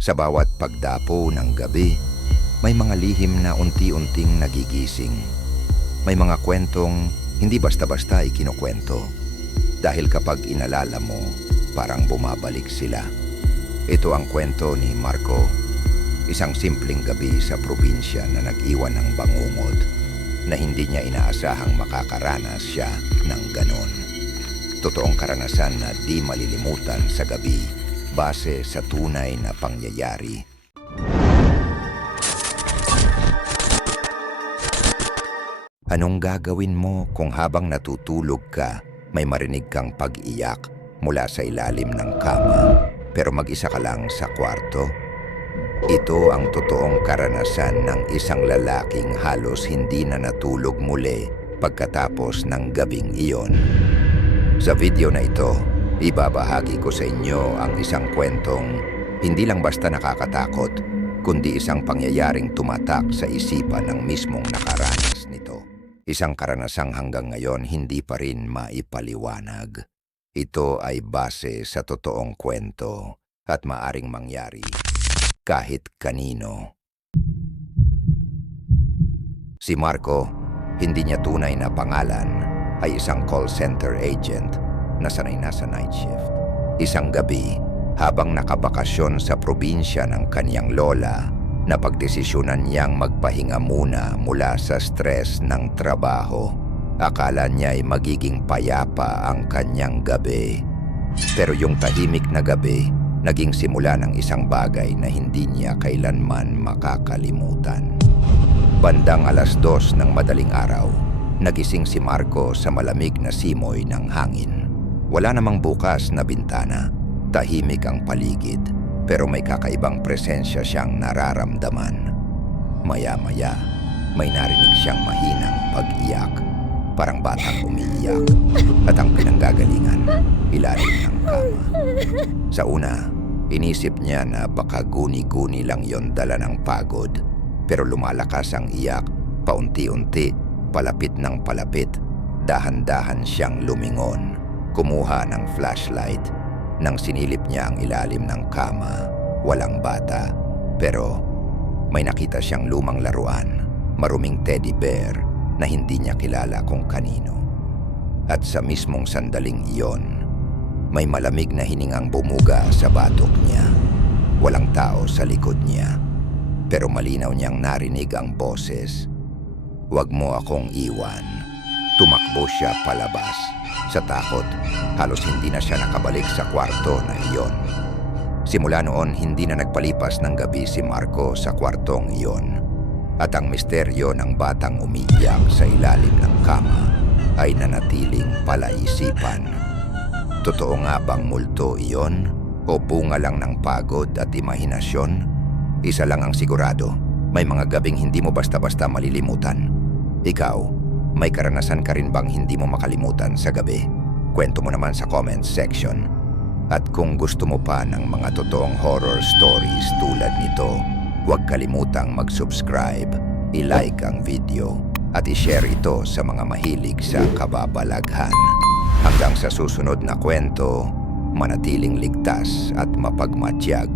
Sa bawat pagdapo ng gabi, may mga lihim na unti-unting nagigising. May mga kwentong hindi basta-basta ikinukwento. Dahil kapag inalala mo, parang bumabalik sila. Ito ang kwento ni Marco, isang simpleng gabi sa probinsya na nag-iwan ng bangungod na hindi niya inaasahang makakaranas siya ng ganon. Totoong karanasan na di malilimutan sa gabi base sa tunay na pangyayari. Anong gagawin mo kung habang natutulog ka, may marinig kang pag-iyak mula sa ilalim ng kama, pero mag-isa ka lang sa kwarto? Ito ang totoong karanasan ng isang lalaking halos hindi na natulog muli pagkatapos ng gabing iyon. Sa video na ito, ibabahagi ko sa inyo ang isang kwentong hindi lang basta nakakatakot, kundi isang pangyayaring tumatak sa isipan ng mismong nakaranas nito. Isang karanasang hanggang ngayon hindi pa rin maipaliwanag. Ito ay base sa totoong kwento at maaring mangyari kahit kanino. Si Marco, hindi niya tunay na pangalan, ay isang call center agent na sanay na sa night shift. Isang gabi, habang nakabakasyon sa probinsya ng kanyang lola, napagdesisyonan niyang magpahinga muna mula sa stress ng trabaho. Akala niya ay magiging payapa ang kanyang gabi. Pero yung tahimik na gabi, naging simula ng isang bagay na hindi niya kailanman makakalimutan. Bandang 2:00 ng madaling araw, nagising si Marco sa malamig na simoy ng hangin. Wala namang bukas na bintana, tahimik ang paligid, pero may kakaibang presensya siyang nararamdaman. Maya-maya, may narinig siyang mahinang pag-iyak, parang batang umiiyak, at ang pinanggagalingan, ilalim ng kama. Sa una, inisip niya na baka guni-guni lang yon dala ng pagod, pero lumalakas ang iyak, paunti-unti, palapit ng palapit. Dahan-dahan siyang lumingon, kumuha ng flashlight. Nang sinilip niya ang ilalim ng kama, walang bata, pero may nakita siyang lumang laruan, maruming teddy bear na hindi niya kilala kung kanino. At sa mismong sandaling iyon, may malamig na hiningang bumuga sa batok niya. Walang tao sa likod niya, pero malinaw niyang narinig ang boses. "Huwag mo akong iwan." Tumakbo siya palabas. Sa takot, halos hindi na siya nakabalik sa kwarto na iyon. Simula noon, hindi na nagpalipas ng gabi si Marco sa kwartong iyon. At ang misteryo ng batang umiiyak sa ilalim ng kama ay nanatiling palaisipan. Totoo nga bang multo iyon o bunga lang ng pagod at imahinasyon? Isa lang ang sigurado, may mga gabing hindi mo basta-basta malilimutan. Ikaw, may karanasan ka rin bang hindi mo makalimutan sa gabi? Kwento mo naman sa comments section. At kung gusto mo pa ng mga totoong horror stories tulad nito, huwag kalimutang mag-subscribe, i-like ang video, at i-share ito sa mga mahilig sa kababalaghan. Hanggang sa susunod na kwento, manatiling ligtas at mapagmatyag.